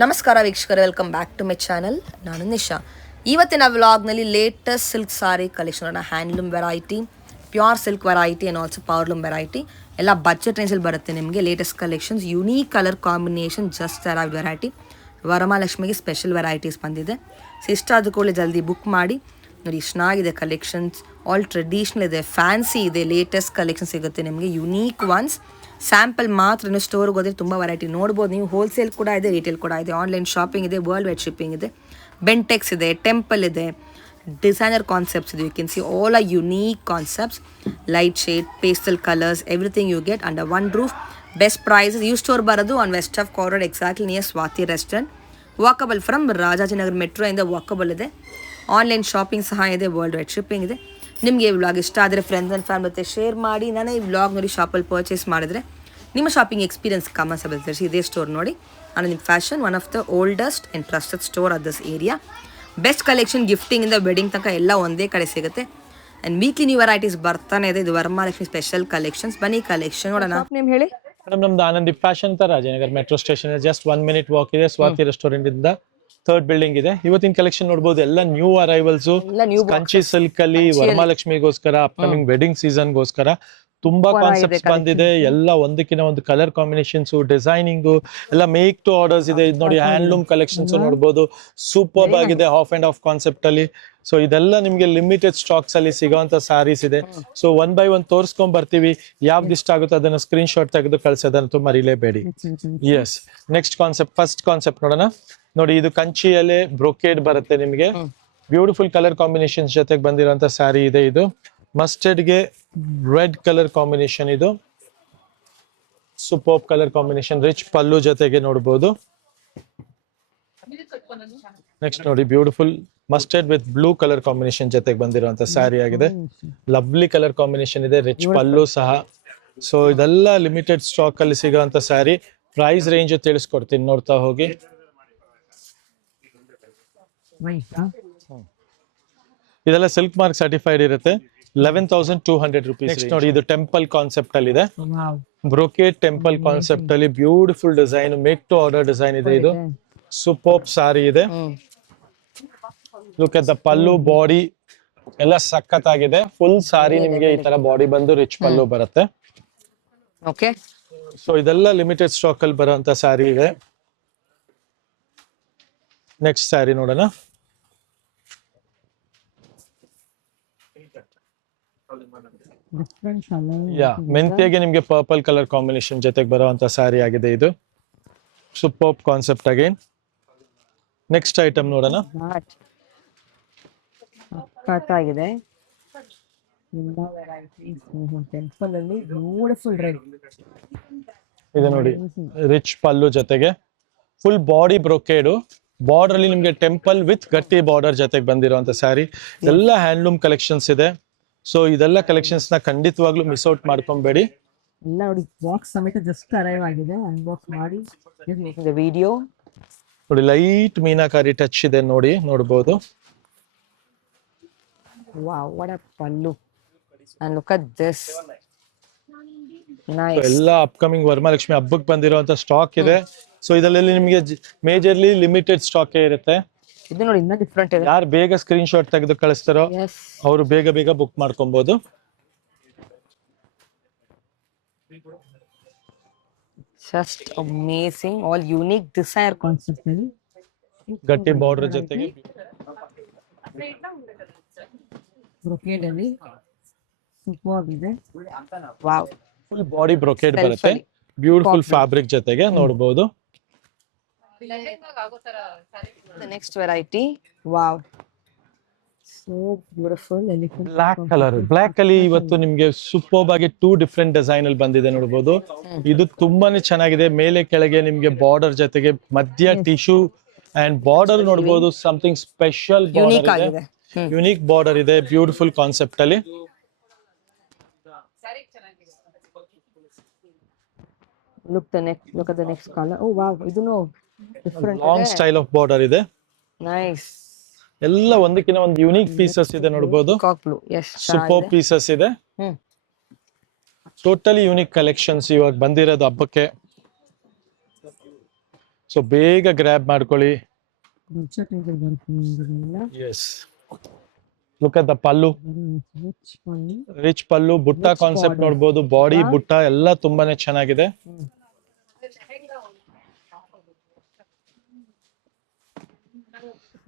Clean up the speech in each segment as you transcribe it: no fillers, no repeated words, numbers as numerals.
ನಮಸ್ಕಾರ ವೀಕ್ಷಕರೇ, welcome back to my channel. ನಾನು ನಿಶಾ. ಇವತ್ತಿನ ವ್ಲಾಗ್ನಲ್ಲಿ latest silk sari collection, handloom variety, pure silk variety and also powerloom variety ಎಲ್ಲ ಬಜೆಟ್ ರೇಂಜಲ್ಲಿ ಬರುತ್ತೆ ನಿಮಗೆ. Latest collections, unique colour combination, just arrived variety. ವರಮಹಾಲಕ್ಷ್ಮಿಗೆ ಸ್ಪೆಷಲ್ ವೆರೈಟೀಸ್ ಬಂದಿದೆ. ಸೊ ಇಷ್ಟ ಆದ ಕೂಡಲೇ ಜಲ್ದಿ ಬುಕ್ ಮಾಡಿ. ನೋಡಿ ಚೆನ್ನಾಗಿದೆ ಕಲೆಕ್ಷನ್ಸ್, ಆಲ್ ಟ್ರೆಡಿಷ್ನಲ್ ಇದೆ, ಫ್ಯಾನ್ಸಿ ಇದೆ, ಲೇಟೆಸ್ಟ್ ಕಲೆಕ್ಷನ್ ಸಿಗುತ್ತೆ ನಿಮಗೆ, ಯುನೀಕ್ ಒನ್ಸ್. ಸ್ಯಾಂಪಲ್ ಮಾತ್ರ, ನೀವು ಸ್ಟೋರ್ಗೆ ಹೋದರೆ ತುಂಬ ವೆರೈಟಿ ನೋಡ್ಬೋದು ನೀವು. ಹೋಲ್ಸೇಲ್ ಕೂಡ ಇದೆ, ರಿಟೇಲ್ ಕೂಡ ಇದೆ, ಆನ್ಲೈನ್ ಶಾಪಿಂಗ್ ಇದೆ, ವರ್ಲ್ಡ್ ವೈಡ್ ಶಿಪ್ಪಿಂಗ್ ಇದೆ, ಬೆಂಟೆಕ್ಸ್ ಇದೆ, ಟೆಂಪಲ್ ಇದೆ, ಡಿಸೈನರ್ ಕಾನ್ಸೆಪ್ಟ್ಸ್ ಇದೆ. You can see all are unique concepts, light shade, pastel colours, everything you get under one roof. Best prices. You store ಬರೋದು on west of chord, exactly near Swathi restaurant. Walkable from Rajajinagar metro ಇಂದ walkable ಇದೆ. Online shopping ಸಹ ಇದೆ, world wide shipping ಇದೆ. ನಿಮಗೆ ಈ vlog ಇಷ್ಟ ಆದರೆ ಫ್ರೆಂಡ್ಸ್ ಆ್ಯಂಡ್ ಫ್ಯಾಮಿಲಿ ಜೊತೆ ಶೇರ್ ಮಾಡಿ. ನಾನು ಈ ವ್ಲಾಗ್ ನೋಡಿ ಶಾಪಲ್ಲಿ ಪರ್ಚೇಸ್ ಮಾಡಿದ್ರೆ ನಿಮ್ಮ ಶಾಪಿಂಗ್ ಎಕ್ಸ್ಪೀರಿಯನ್ಸ್ ಕಮೆಂಟ್ಸಲ್ಲಿ ತಿಳಿಸಿ. ಇದೇ ಸ್ಟೋರ್ ನೋಡಿ, ನಾನು ನಿಮ್ಮ fashion one of the oldest and trusted store at this area. Best collection, ಗಿಫ್ಟಿಂಗಿಂದ ವೆಡ್ಡಿಂಗ್ ತನಕ ಎಲ್ಲ ಒಂದೇ ಕಡೆ ಸಿಗುತ್ತೆ. ಆ್ಯಂಡ್ ವೀಕ್ಲಿ ನ್ಯೂ ವೆರೈಟೀಸ್ ಬರ್ತಾನೆ ಇದೆ. ಇದು ವರಮಹಾಲಕ್ಷ್ಮಿ ಸ್ಪೆಷಲ್ ಕಲೆಕ್ಷನ್ಸ್. ಬನ್ನಿ ಕಲೆಕ್ಷನ್ ನೋಡೋಣ. ನೇಮ್ ಹೇಳಿ ಮೇಡಮ್. ನಮ್ದು ಆನಂದಿ ಫ್ಯಾಷನ್ ಅಂತ Rajanagar metro station just 1 minute walk ಇದೆ. ಸ್ವಾತಿ ರೆಸ್ಟೋರೆಂಟ್ ಇಂದ ಥರ್ಡ್ ಬಿಲ್ಡಿಂಗ್ ಇದೆ. ಇವತ್ತಿನ ಕಲೆಕ್ಷನ್ ನೋಡಬಹುದು, ಎಲ್ಲ ನ್ಯೂ ಅರೈವಲ್ಸ್. ಕಂಚಿ ಸಿಲ್ಕ್ ಅಲ್ಲಿ ವರಮಹಾಲಕ್ಷ್ಮಿಗೋಸ್ಕರ, ಅಪ್ಕಮಿಂಗ್ ವೆಡ್ಡಿಂಗ್ ಸೀಸನ್ಗೋಸ್ಕರ ತುಂಬಾ ಕಾನ್ಸೆಪ್ಟ್ಸ್ ಬಂದಿದೆ. ಎಲ್ಲ ಒಂದಕ್ಕಿಂತ ಒಂದು ಕಲರ್ ಕಾಂಬಿನೇಷನ್ಸ್, ಡಿಸೈನಿಂಗ್ ಎಲ್ಲ ಮೇಕ್ ಟು ಆರ್ಡರ್ಸ್ ಇದೆ. ಇದು ನೋಡಿ, ಹ್ಯಾಂಡ್ಲೂಮ್ ಕಲೆಕ್ಷನ್ಸ್ ನೋಡಬಹುದು, ಸೂಪರ್ ಆಗಿದೆ, ಹಾಫ್ ಅಂಡ್ ಹಾಫ್ ಕಾನ್ಸೆಪ್ಟ್ ಅಲ್ಲಿ. ಸೊ ಇದೆಲ್ಲ ನಿಮ್ಗೆ ಲಿಮಿಟೆಡ್ ಸ್ಟಾಕ್ಸ್ ಅಲ್ಲಿ ಸಿಗೋಂತ ಸಾರೀಸ್ ಇದೆ. ಸೊ ಒನ್ ಬೈ ಒನ್ ತೋರ್ಸ್ಕೊಂಡ್ ಬರ್ತೀವಿ. ಯಾವ್ದು ಇಷ್ಟ ಆಗುತ್ತೋ ಅದನ್ನ ಸ್ಕ್ರೀನ್ ಶಾಟ್ ತೆಗೆದು ಕಳ್ಸೋದಂತೂ ಮರಿಲೇಬೇಡಿ. Yes, next concept, first concept ನೋಡೋಣ. ನೋಡಿ, ಇದು ಕಂಚಿಯಲ್ಲೇ ಬ್ರೊಕೇಡ್ ಬರುತ್ತೆ ನಿಮಗೆ. ಬ್ಯೂಟಿಫುಲ್ ಕಲರ್ ಕಾಂಬಿನೇಷನ್ ಜೊತೆಗೆ ಬಂದಿರುವಂತ ಸ್ಯಾರಿ ಇದೆ. ಇದು ಮಸ್ಟರ್ಡ್ ಗೆ ರೆಡ್ ಕಲರ್ ಕಾಂಬಿನೇಷನ್. ಇದು super colour combination, rich pallu ಜೊತೆಗೆ ನೋಡಬಹುದು. ನೆಕ್ಸ್ಟ್ ನೋಡಿ, beautiful mustard with blue colour combination ಜೊತೆಗೆ ಬಂದಿರುವಂತ ಸ್ಯಾರಿ ಆಗಿದೆ. ಲವ್ಲಿ ಕಲರ್ ಕಾಂಬಿನೇಷನ್ ಇದೆ, ರಿಚ್ ಪಲ್ಲು ಸಹ. ಸೊ ಇದೆಲ್ಲ ಲಿಮಿಟೆಡ್ ಸ್ಟಾಕ್ ಅಲ್ಲಿ ಸಿಗುವಂತ ಸ್ಯಾರಿ. ಪ್ರೈಸ್ ರೇಂಜ್ ತಿಳಿಸ್ಕೊಡ್ತೀನಿ, ನೋಡ್ತಾ ಹೋಗಿ. ಇದೆಲ್ಲ ಸಿಲ್ಕ್ ಮಾರ್ಕ್ ಸರ್ಟಿಫೈಡ್ ಇರುತ್ತೆ. 11,200 rupees. ನೆಕ್ಸ್ಟ್ ನೋಡಿ, ಇದು ಟೆಂಪಲ್ ಕಾನ್ಸೆಪ್ಟ್ ಅಲ್ಲಿ ಇದೆ. ಬ್ರೊಕೇಡ್ ಟೆಂಪಲ್ ಕಾನ್ಸೆಪ್ಟ್ ಅಲ್ಲಿ beautiful design, make to order design ಇದೆ. ಇದು ಸೂಪರ್ ಸಾರಿ ಇದೆ. Look at the pallu, body ಎಲ್ಲ ಸಖತ್ತಾಗಿದೆ. ಫುಲ್ ಸಾರಿ ನಿಮಗೆ ಈ ತರ ಬಾಡಿ ಬಂದು ರಿಚ್ ಪಲ್ಲು ಬರುತ್ತೆ. ಓಕೆ, ಸೊ ಇದೆಲ್ಲ ಲಿಮಿಟೆಡ್ ಸ್ಟಾಕ್ ಅಲ್ಲಿ ಬರುವಂತ ಸ್ಯಾರಿ ಇದೆ. ನೆಕ್ಸ್ಟ್ ಸ್ಯಾರಿ ನೋಡೋಣ. ಮೆಂತ್ಯಗೆ ನಿಮ್ಗೆ ಪರ್ಪಲ್ ಕಲರ್ ಕಾಂಬಿನೇಷನ್ ಜೊತೆಗೆ ಬರುವಂತ ಸ್ಯಾರಿ ಆಗಿದೆ. ಇದು super concept again. Next item ನೋಡೋಣ. ಆಗಿದೆ. ಟೆಂಪಲ್ ಅಲ್ಲಿ ಬ್ಯೂಟಿಫುಲ್ ರೆಡ್. ಇದು ನೋಡಿ, ರಿಚ್ ಪಲ್ಲು ಜೊತೆಗೆ ಫುಲ್ ಬಾಡಿ ಬ್ರೊಕೇಡು. ಬಾರ್ಡರ್ ಅಲ್ಲಿ ನಿಮ್ಗೆ ಟೆಂಪಲ್ ವಿತ್ ಗಟ್ಟಿ ಬಾರ್ಡರ್ ಜೊತೆಗೆ ಬಂದಿರುವಂತ ಸ್ಯಾರಿ. ಎಲ್ಲ ಹ್ಯಾಂಡ್ಲೂಮ್ ಕಲೆಕ್ಷನ್ಸ್ ಇದೆ. ಸೊ ಇದೆಲ್ಲ ಕಲೆಕ್ಷನ್ಸ್ ನ ಖಂಡಿತವಾಗ್ಲೂ ಮಿಸ್ ಔಟ್ ಮಾಡ್ಕೊಬೇಡಿ. ಎಲ್ಲ ನೋಡಿ, ಬಾಕ್ಸ್ ಸಮೇತ ಜಸ್ಟ್ ಅರೈವ್ ಆಗಿದೆ. ಅನ್ಬಾಕ್ಸ್ ಮಾಡಿ ವಿಡಿಯೋ ನೋಡಿ, ಲೈಟ್ ಮೀನಾಕಾರಿ ಟಚ್ ಇದೆ, ನೋಡಬಹುದು. Wow, what a pallu. And look at this. Nice. ಎಲ್ಲ ಅಪ್ಕಮಿಂಗ್ ವರಮಹಾಲಕ್ಷ್ಮಿ ಹಬ್ಬಕ್ಕೆ ಬಂದಿರುವಂತ ಸ್ಟಾಕ್ ಇದೆ. ಸೊ ಇದರಲ್ಲಿ ನಿಮಗೆ ಮೇಜರ್ಲಿ ಲಿಮಿಟೆಡ್ ಸ್ಟಾಕ್ ಇರುತ್ತೆ. ಇದು ನೋಡಿ, ಇನ್ನ ಡಿಫ್ರೆಂಟ್ ಇದೆ. ಯಾರು ಬೇಗ ಸ್ಕ್ರೀನ್ ಶಾಟ್ ತೆಗೆದು ಕಳಿಸ್ತಾರೋ ಅವರು ಬೇಗ ಬುಕ್ ಮಾಡ್ಕೊಬಹುದು. Just amazing, all unique desire concept ಅಲ್ಲಿ ಗಟ್ಟಿ ಬಾರ್ಡರ್ ಜೊತೆಗೆ ಬ್ರೊಕೇಡ್ ಅಲ್ಲಿ ಸೂಪರ್ ಇದೆ. ವಾವ್, ಫುಲ್ ಬಾಡಿ ಬ್ರೊಕೇಡ್ ಬರುತ್ತೆ. ಬ್ಯೂಟಿಫುಲ್ ಫ್ಯಾಬ್ರಿಕ್ ಜೊತೆಗೆ ನೋಡಬಹುದು. Next variety, wow, so beautiful. Black colour, black ಅಲ್ಲಿ ಇವತ್ತು ನಿಮ್ಗೆ ಸೂಪರ್ ಆಗಿ 2 ಡಿಫ್ರೆಂಟ್ ಡಿಸೈನ್ ಅಲ್ಲಿ ಬಂದಿದೆ ನೋಡಬಹುದು. ಇದು ತುಂಬಾನೇ ಚೆನ್ನಾಗಿದೆ. ಮೇಲೆ ಕೆಳಗೆ ನಿಮ್ಗೆ ಬಾರ್ಡರ್ ಜೊತೆಗೆ ಮಧ್ಯ ಟಿಶ್ಯೂ ಅಂಡ್ ಬಾರ್ಡರ್ ನೋಡಬಹುದು. ಸಮಥಿಂಗ್ ಸ್ಪೆಷಲ್ ಬಾರ್ಡರ್ ಇದೆ, ಯುನೀಕ್ ಬಾರ್ಡರ್ ಇದೆ, ಬ್ಯೂಟಿಫುಲ್ ಕಾನ್ಸೆಪ್ಟ್ ಅಲ್ಲಿ. Look at the next color. Oh wow, ಇದನ್ನು different long style of border ಇದೆ. ನೈಸ್. ಎಲ್ಲ ಒಂದಕ್ಕಿಂತ ಒಂದು ಯುನೀಕ್ ಪೀಸಸ್ ಇದೆ ನೋಡಬಹುದು. ಸೂಪರ್ ಪೀಸಸ್ ಇದೆ. ಟೋಟಲಿ ಯುನೀಕ್ ಕಲೆಕ್ಷನ್ಸ್ ಇವಾಗ ಬಂದಿರೋದು ಹಬ್ಬಕ್ಕೆ. ಸೊ ಬೇಗ ಗ್ರ್ಯಾಬ್ ಮಾಡ್ಕೊಳ್ಳಿ. ಬಜೆಟ್ ರೇಂಜಲ್ಲಿ ಬರುತ್ತೆ. Yes, look at the pallu, rich pallu, butta concept ನೋಡ್ಬೋದು, ಬಾಡಿ ಬುಟ್ಟ ಎಲ್ಲ ತುಂಬಾನೇ ಚೆನ್ನಾಗಿದೆ.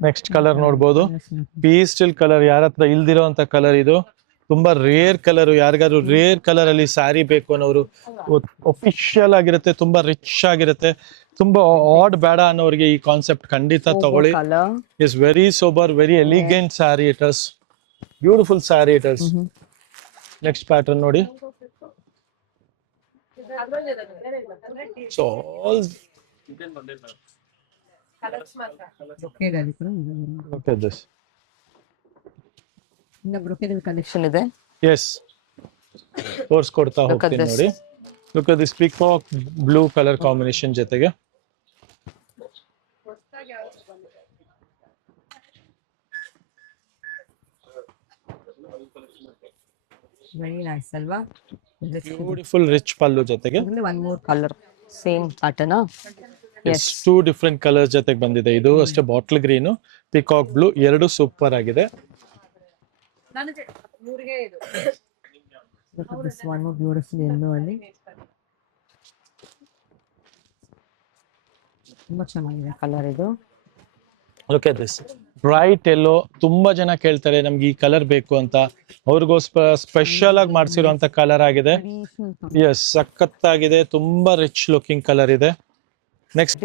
ನೆಕ್ಸ್ಟ್ ಕಲರ್ ನೋಡ್ಬೋದು, ಪೀಸ್ಟಲ್ ಕಲರ್, ಯಾರ ಹತ್ರ ಇಲ್ದಿರೋ ಅಂತ ಕಲರ್ ಇದು. ತುಂಬಾ ರೇರ್ ಕಲರ್, ಯಾರಿಗಾದ್ರು ರೇರ್ ಕಲರ್ ಅಲ್ಲಿ ಸ್ಯಾರಿ ಬೇಕು ಅನ್ನೋರು, ಒಫಿಷಿಯಲ್ ಆಗಿರುತ್ತೆ, ತುಂಬಾ ರಿಚ್ ಆಗಿರುತ್ತೆ. ತುಂಬಾ ಆಡ್ ಬೇಡ ಅನ್ನೋರಿಗೆ ಈ ಕಾನ್ಸೆಪ್ಟ್ ಖಂಡಿತ ತಗೊಳ್ಳಿ. Is very sober, very elegant sari it is, beautiful sari it is. Next pattern ನೋಡಿ. So all look at this. Brocade collection ಇದೆ. ಎಸ್, ತೋರಿಸ್ಕೊಡ್ತಾ ಹೋಗ್ತೀನಿ ನೋಡಿ. Look at this peacock blue colour combination ಜೊತೆಗೆ ವೆರಿ ನೈಸ್ ಅಲ್ವಾ? ಬ್ಯೂಟಿಫುಲ್ ರಿಚ್ ಪಲ್ಲು ಜೊತೆಗೆ one more colour same pattern. Yes, 2 different colours ಜೊತೆಗೆ ಬಂದಿದೆ. ಇದು ಅಷ್ಟೇ ಬಾಟ್ಲ್ ಗ್ರೀನು, ಪಿಕಾಕ್ ಬ್ಲೂ, ಎರಡು ಸೂಪರ್ ಆಗಿದೆ. This one more beautiful yellow ಅಲ್ಲಿ ತುಂಬಾ ಚೆನ್ನಾಗಿದೆ ಕಲರ್ ಇದು. Look at this bright yellow. ತುಂಬಾ ಜನ ಕೇಳ್ತಾರೆ ನಮ್ಗೆ ಈ ಕಲರ್ ಬೇಕು ಅಂತ, ಅವ್ರಿಗೋಸ್ಕರ ಸ್ಪೆಷಲ್ ಆಗಿ ಮಾಡಿಸಿರುವಂತ ಕಲರ್ ಆಗಿದೆ. ಎಸ್, ಸಖತ್ತಾಗಿದೆ, ತುಂಬಾ ರಿಚ್ ಲುಕಿಂಗ್ ಕಲರ್ ಇದೆ. ನೆಕ್ಸ್ಟ್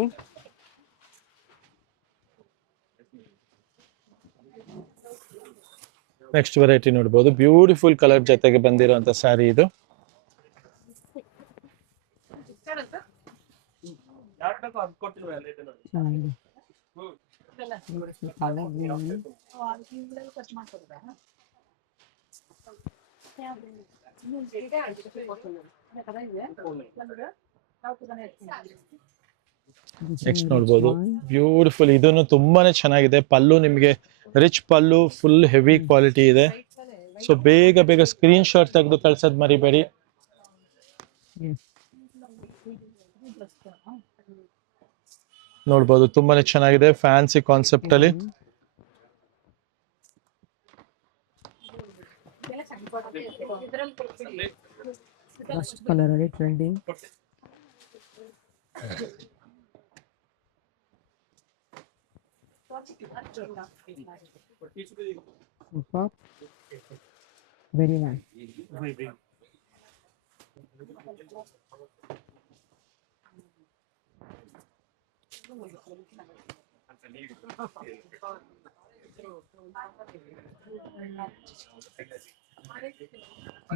ನೆಕ್ಸ್ಟ್ ವೆರೈಟಿ ನೋಡ್ಬೋದು, ಬ್ಯೂಟಿಫುಲ್ ಕಲರ್ ಜೊತೆಗೆ ಬಂದಿರುವಂತ ಸ್ಯಾರಿ ಇದು. ನೆಕ್ಸ್ಟ್ ನೋಡ್ಬೋದು, ಬ್ಯೂಟಿಫುಲ್, ಇದನ್ನು ತುಂಬಾನೇ ಚೆನ್ನಾಗಿದೆ. ಪಲ್ಲು ನಿಮಗೆ ರಿಚ್ ಪಲ್ಲು, ಫುಲ್ ಹೆವಿ ಕ್ವಾಲಿಟಿ ಇದೆ. ಸೊ ಬೇಗ ಬೇಗ ಸ್ಕ್ರೀನ್ ಶಾಟ್ ತೆಗೆದು ಕಳ್ಸೋದ್ ಮರಿಬೇಡಿ. ನೋಡ್ಬೋದು, ತುಂಬಾನೇ ಚೆನ್ನಾಗಿದೆ, ಫ್ಯಾನ್ಸಿ ಕಾನ್ಸೆಪ್ಟ್ ಅಲ್ಲಿ. ಕಲರ್ ಅಲ್ಲಿ trending. Very nice.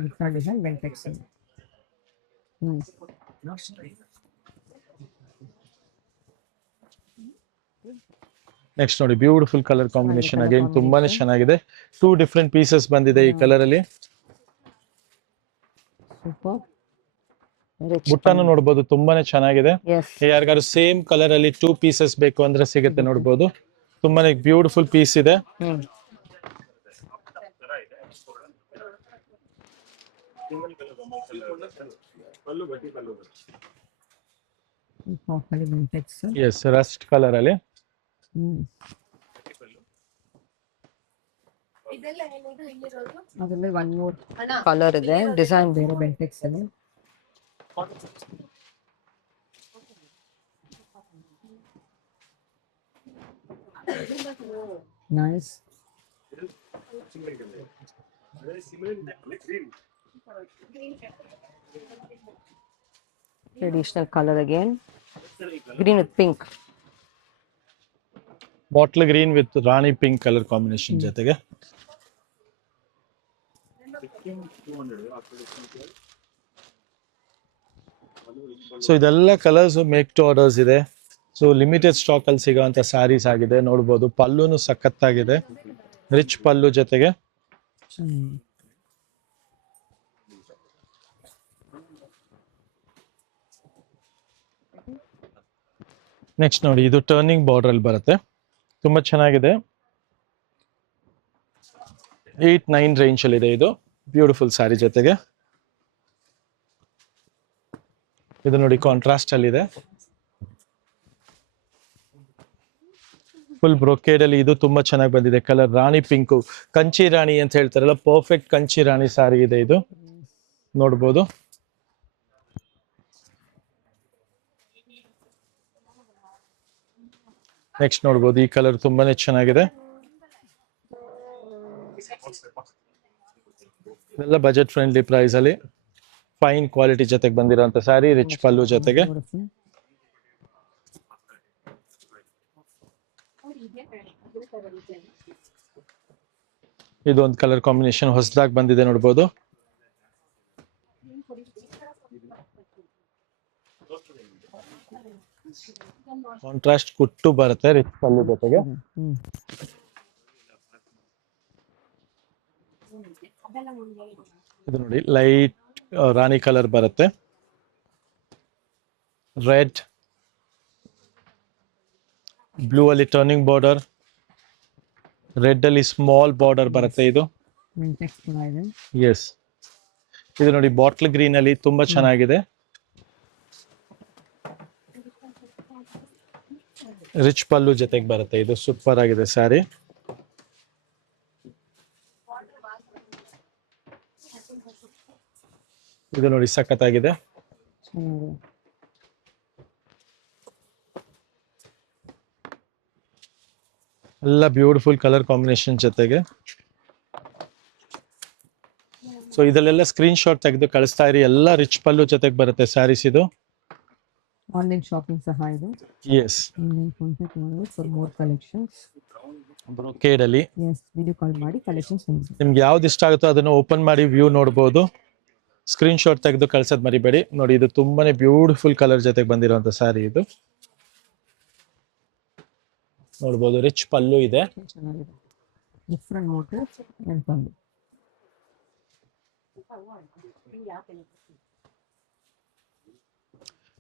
Different design, well texture. Nice. Next ನೋಡಿ, ಬ್ಯೂಟಿಫುಲ್ ಕಲರ್ ಕಾಂಬಿನೇಷನ್, ಅಗೇನ್ ತುಂಬಾನೇ ಚೆನ್ನಾಗಿದೆ. 2 ಡಿಫ್ರೆಂಟ್ ಪೀಸಸ್ ಬಂದಿದೆ ಈ ಕಲರ್ ಅಲ್ಲಿ. ಬುಟ್ಟನು ನೋಡ್ಬೋದು, ತುಂಬಾನೇ ಚೆನ್ನಾಗಿದೆ. ಯಾರಿಗಾರು ಸೇಮ್ ಕಲರ್ ಅಲ್ಲಿ 2 ಪೀಸಸ್ ಬೇಕು ಅಂದ್ರೆ ಸಿಗುತ್ತೆ, ನೋಡ್ಬೋದು. ತುಂಬಾನೇ ಬ್ಯೂಟಿಫುಲ್ ಪೀಸ್ ಇದೆ. ಎಸ್, ರಸ್ಟ್ ಕಲರ್ ಅಲ್ಲಿ. ಅದರಲ್ಲಿ ಒನ್ ಮೋರ್ ಕಲರ್ ಇದೆ, ಡಿಸೈನ್ ಬೇರೆ ಬೆಂಟೆಕ್ಸ್ ಅಲ್ಲಿ. Nice. Traditional colour again, green with pink. Bottle green with Rani pink colour combination ಜೊತೆಗೆ. ಸೊ ಇದೆಲ್ಲ ಕಲರ್ಸ್ ಮೇಕ್ ಟು ಆರ್ಡರ್ಸ್ ಇದೆ. ಸೊ ಲಿಮಿಟೆಡ್ ಸ್ಟಾಕ್ ಅಲ್ಲಿ ಸಿಗೋಂತ ಸ್ಯಾರೀಸ್ ಆಗಿದೆ, ನೋಡ್ಬೋದು. ಪಲ್ಲುನು ಸಖತ್ತಾಗಿದೆ, ರಿಚ್ ಪಲ್ಲು ಜೊತೆಗೆ. ನೆಕ್ಸ್ಟ್ ನೋಡಿ, ಇದು ಟರ್ನಿಂಗ್ ಬಾರ್ಡರ್ ಅಲ್ಲಿ ಬರುತ್ತೆ, ತುಂಬಾ ಚೆನ್ನಾಗಿದೆ. 8-9 ರೇಂಜ್ ಅಲ್ಲಿ ಇದೆ ಇದು, ಬ್ಯೂಟಿಫುಲ್ ಸ್ಯಾರಿ ಜೊತೆಗೆ. ಇದು ನೋಡಿ, ಕಾಂಟ್ರಾಸ್ಟ್ ಅಲ್ಲಿ ಇದೆ. ಫುಲ್ ಬ್ರೊಕೇಡ್ ಅಲ್ಲಿ ಇದು ತುಂಬಾ ಚೆನ್ನಾಗಿ ಬಂದಿದೆ ಕಲರ್. ರಾಣಿ ಪಿಂಕು, ಕಂಚಿ ರಾಣಿ ಅಂತ ಹೇಳ್ತಾರಲ್ಲ, ಪರ್ಫೆಕ್ಟ್ ಕಂಚಿ ರಾಣಿ ಸಾರಿ ಇದೆ ಇದು, ನೋಡ್ಬೋದು. ನೆಕ್ಸ್ಟ್ ನೋಡ್ಬೋದು, ಈ ಕಲರ್ ತುಂಬಾನೇ ಚೆನ್ನಾಗಿದೆ. ಎಲ್ಲ ಬಜೆಟ್ ಫ್ರೆಂಡ್ಲಿ ಪ್ರೈಸ್ ಅಲ್ಲಿ ಫೈನ್ ಕ್ವಾಲಿಟಿ ಜೊತೆಗೆ ಬಂದಿರೋಂಥ ಸ್ಯಾರಿ, ರಿಚ್ ಪಲ್ಲು ಜೊತೆಗೆ. ಇದೊಂದು ಕಲರ್ ಕಾಂಬಿನೇಷನ್ ಹೊಸದಾಗಿ ಬಂದಿದೆ ನೋಡ್ಬೋದು. ಕಾಂಟ್ರಾಸ್ಟ್ ಕುಟ್ಟು ಬರುತ್ತೆ ರಿಚ್ ಪಲ್ಲು ಜೊತೆಗೆ. ಇದು ನೋಡಿ ಲೈಟ್ ರಾಣಿ ಕಲರ್ ಬರುತ್ತೆ, ರೆಡ್ ಬ್ಲೂ ಅಲ್ಲಿ ಟರ್ನಿಂಗ್ ಬಾರ್ಡರ್, ರೆಡ್ ಅಲ್ಲಿ ಸ್ಮಾಲ್ ಬಾರ್ಡರ್ ಬರುತ್ತೆ ಇದು. ಎಸ್, ಇದು ನೋಡಿ ಬಾಟ್ಲ್ ಗ್ರೀನ್ ಅಲ್ಲಿ ತುಂಬಾ ಚೆನ್ನಾಗಿದೆ. ರಿಚ್ ಪಲ್ಲು ಜೊತೆಗೆ ಬರುತ್ತೆ, ಇದು ಸೂಪರ್ ಆಗಿದೆ ಸ್ಯಾರಿ. ಇದು ನೋಡಿ ಸಖತ್ತಾಗಿದೆ. ಎಲ್ಲ ಬ್ಯೂಟಿಫುಲ್ ಕಲರ್ ಕಾಂಬಿನೇಷನ್ ಜೊತೆಗೆ. ಸೊ ಇದಲ್ಲೆಲ್ಲ ಸ್ಕ್ರೀನ್ ಶಾಟ್ ತೆಗೆದು ಕಳಿಸ್ತಾ ಇರಿ. ಎಲ್ಲ ರಿಚ್ ಪಲ್ಲು ಜೊತೆಗೆ ಬರುತ್ತೆ ಸ್ಯಾರೀಸ್ ಇದು. ಆನ್ಲೈನ್ ಶಾಪಿಂಗ್ ಸಹ ಇದೆ. ಎಸ್, ಕಾಂಟ್ಯಾಕ್ಟ್ ಮಾಡಿ ಫಾರ್ ಮೋರ್ ಕಲೆಕ್ಷನ್ಸ್. ಬ್ರೊಕೇಡ್ ಅಲ್ಲಿ ವಿಡಿಯೋ ಕಾಲ್ ಮಾಡಿ ಕಲೆಕ್ಷನ್ಸ್ ನಿಮ್ಗೆ ಯಾವ್ದು ಇಷ್ಟ ಆಗುತ್ತೋ ಅದನ್ನ ಓಪನ್ ಮಾಡಿ ವ್ಯೂ ನೋಡ್ಬೋದು. ಸ್ಕ್ರೀನ್ ಶಾಟ್ ತೆಗೆದು ಕಳ್ಸೋದ್ ಮರಿಬೇಡಿ. ನೋಡಿ, ಇದು ತುಂಬಾನೇ ಬ್ಯೂಟಿಫುಲ್ ಕಲರ್ ಜೊತೆಗೆ ಬಂದಿರುವಂತ ಸ್ಯಾರಿ ಇದು, ನೋಡ್ಬೋದು. ರಿಚ್ ಪಲ್ಲು ಇದೆ, ಚೆನ್ನಾಗಿದೆ, different motives and pallu.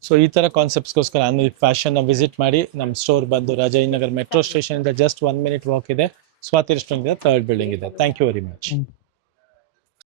So ಈ ತರ ಕಾನ್ಸೆಪ್ಟ್ಸ್ಗೋಸ್ಕರ ಆನ್ವಿ ಫ್ಯಾಷನ್ ವಿಸಿಟ್ ಮಾಡಿ. ನಮ್ಮ ಸ್ಟೋರ್ ಬಂದು ರಾಜಾಜಿನಗರ್ ಮೆಟ್ರೋ ಸ್ಟೇಷನ್ ಇಂದ ಜಸ್ಟ್ 1 minute ವಾಕ್ ಇದೆ. ಸ್ವಾತಿ ರೆಸ್ಟೋರೆಂಟ್ ಇದೆ, 3rd ಬಿಲ್ಡಿಂಗ್ ಇದೆ. Thank you very much.